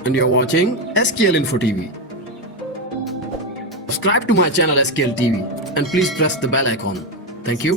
and you're watching SKL Info TV. Subscribe to my channel SKL TV and please press the bell icon. Thank you.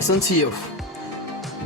SNCF۔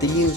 3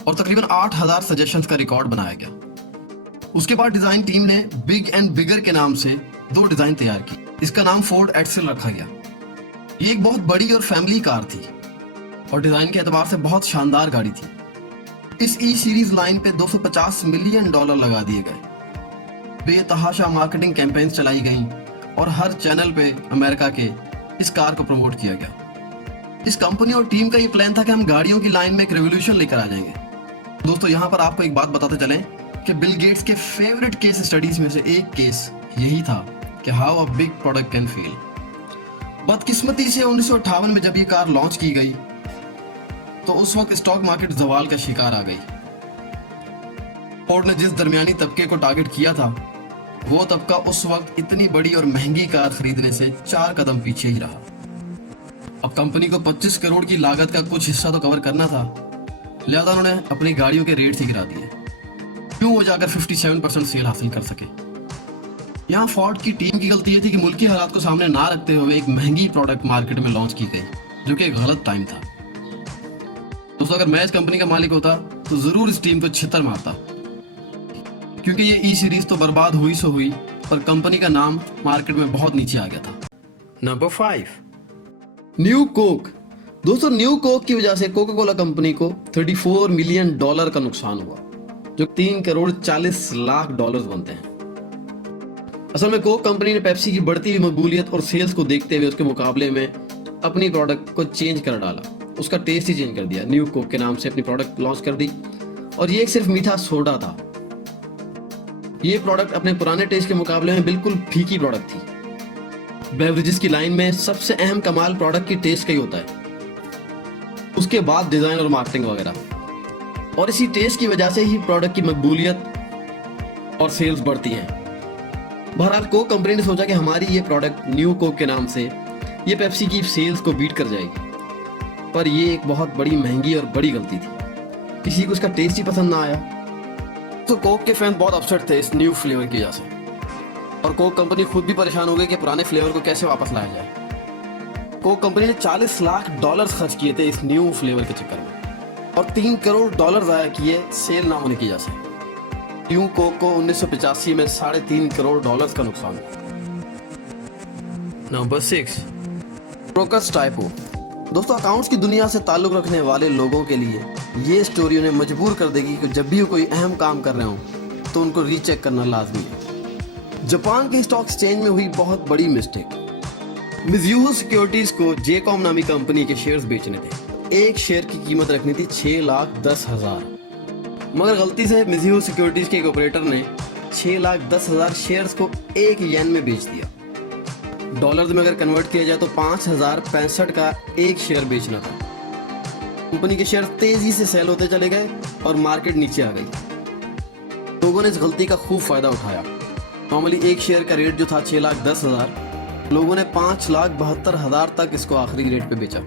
और तकरीबन 8,000 suggestions का record बनाया गया। उसके बाद design team ने big and bigger के नाम से 2 डिजाइन तैयार की। इसका नाम फोर्ड एक्सेल रखा गया। ये एक बहुत बड़ी और फैमिली कार थी और डिजाइन के एतबार से बहुत शानदार गाड़ी थी। इस ई सीरीज लाइन पे $250 मिलियन लगा दिए गए। बेतहाशा मार्केटिंग कैंपेन्स चलाई गईं और हर चैनल पे अमेरिका के इस कार को प्रमोट किया गया। इस कंपनी और टीम का ये प्लान था कि हम गाड़ियों की लाइन में एक रेवोल्यूशन लेकर आ जाएंगे। दोस्तों यहाँ पर आपको एक बात बताते चलें कि बिल गेट्स के फेवरेट केस स्टडीज में से एक केस यही था कि how a big product can feel. बदकिस्मती से 1958 में जब ये कार लॉन्च की गई तो उस वक्त स्टॉक मार्केट जवाल का शिकार आ गई। फोर्ड ने जिस दरमियानी तबके को टारगेट किया था वो तबका उस वक्त इतनी बड़ी और महंगी कार खरीदने से 4 कदम पीछे ही रहा। अब कंपनी को 25 करोड़ की लागत का कुछ हिस्सा तो कवर करना था, लिहाजा उन्होंने अपनी गाड़ियों के रेट ही गिरा दिए, क्यों वो जाकर 57% सेल हासिल कर सके। यहाँ फोर्ड की टीम की गलती ये थी कि मुल्की हालात को सामने ना रखते हुए एक महंगी प्रोडक्ट मार्केट में लॉन्च की गई, जो कि एक गलत टाइम था। दोस्तों अगर मैं इस कंपनी का मालिक होता तो जरूर इस टीम को छितर मारता, क्योंकि ये ई सीरीज तो बर्बाद हुई सो हुई, पर कंपनी का नाम मार्केट में बहुत नीचे आ गया था। Number 5, new Coke. दोस्तों न्यू कोक की वजह से कोका कोला कंपनी को $34 मिलियन का नुकसान हुआ, जो $3,40,00,000 बनते हैं। असल में कोक कंपनी ने पेप्सी की बढ़ती हुई मकबूलियत और सेल्स को देखते हुए उसके मुकाबले में अपनी प्रोडक्ट को चेंज कर डाला, उसका टेस्ट ही चेंज कर दिया। न्यू कोक के नाम से अपनी प्रोडक्ट लॉन्च कर दी और ये एक सिर्फ मीठा सोडा था। ये प्रोडक्ट अपने पुराने टेस्ट के मुकाबले में बिल्कुल फीकी प्रोडक्ट थी। बेवरेजेस की लाइन में सबसे अहम कमाल प्रोडक्ट की टेस्ट का ही होता है, उसके बाद डिजाइन और मार्केटिंग वगैरह, और इसी टेस्ट की वजह से ही प्रोडक्ट की मकबूलियत और सेल्स बढ़ती हैं। बहरहाल कोक कंपनी ने सोचा कि हमारी ये प्रोडक्ट न्यू कोक के नाम से ये पेप्सी की सेल्स को बीट कर जाएगी, पर ये एक बहुत बड़ी महंगी और बड़ी गलती थी। किसी को इसका टेस्ट ही पसंद ना आया, तो कोक के फैन बहुत अपसेट थे इस न्यू फ्लेवर की वजह से, और कोक कंपनी खुद भी परेशान हो गई कि पुराने फ्लेवर को कैसे वापस लाया जाए। कोक कंपनी ने $40 लाख खर्च किए थे इस न्यू फ्लेवर के चक्कर में, और $3 करोड़ ज़ाया किए सेल ना होने की वजह से। न्यू कोक को 1985 में $3.5 करोड़ का नुकसान हुआ। Number 6, crocus typo. दोस्तों अकाउंट्स की दुनिया से ताल्लुक़ रखने वाले लोगों के लिए ये स्टोरी उन्हें मजबूर कर देगी कि जब भी वो कोई अहम काम कर रहे हो तो उनको रीचेक करना लाजमी है। जापान के स्टॉक एक्सचेंज में हुई बहुत बड़ी मिस्टेक। मिज़ुहो सिक्योरिटीज़ को जेकॉम नामी कंपनी के शेयर्स बेचने थे। एक शेयर की कीमत रखनी थी 6,10,000, मगर गलती से मिज़ुहो सिक्योरिटीज़ के एक ऑपरेटर ने 6,10,000 शेयर्स को 1 येन में बेच दिया। डॉलर्स में अगर कन्वर्ट किया जाए तो 5,065 का एक शेयर बेचना था। कंपनी के शेयर तेजी से सेल होते चले गए और मार्केट नीचे आ गई। लोगों ने इस गलती का खूब फायदा उठाया। नॉर्मली एक शेयर का रेट जो था 6,10,000, लोगों ने 5,72,000 तक इसको आखिरी रेट पे बेचा।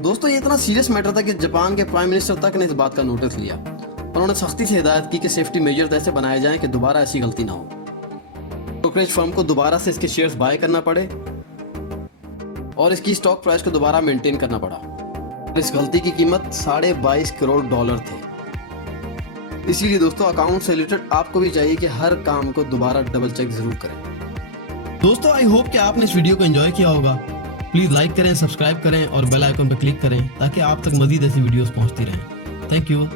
दोस्तों ये इतना सीरियस मैटर था कि जापान के प्राइम मिनिस्टर तक ने इस बात का नोटिस लिया। उन्होंने सख्ती से हिदायत की कि सेफ्टी मेजर्स ऐसे बनाए जाएं कि दोबारा ऐसी गलती ना हो। ब्रोकरेज फर्म को दोबारा से इसके शेयर्स बाय करना पड़े और इसकी स्टॉक प्राइस को दोबारा मेंटेन करना पड़ा। इस गलती की कीमत $22.5 करोड़ थे। इसीलिए दोस्तों अकाउंट से रिलेटेड आपको भी चाहिए कि हर काम को दोबारा डबल चेक जरूर करें। दोस्तों आई होप कि आपने इस वीडियो को एंजॉय किया होगा। प्लीज़ लाइक करें, सब्सक्राइब करें और बेल आइकन पर क्लिक करें ताकि आप तक मजीद ऐसी वीडियोस पहुंचती रहें। Thank you.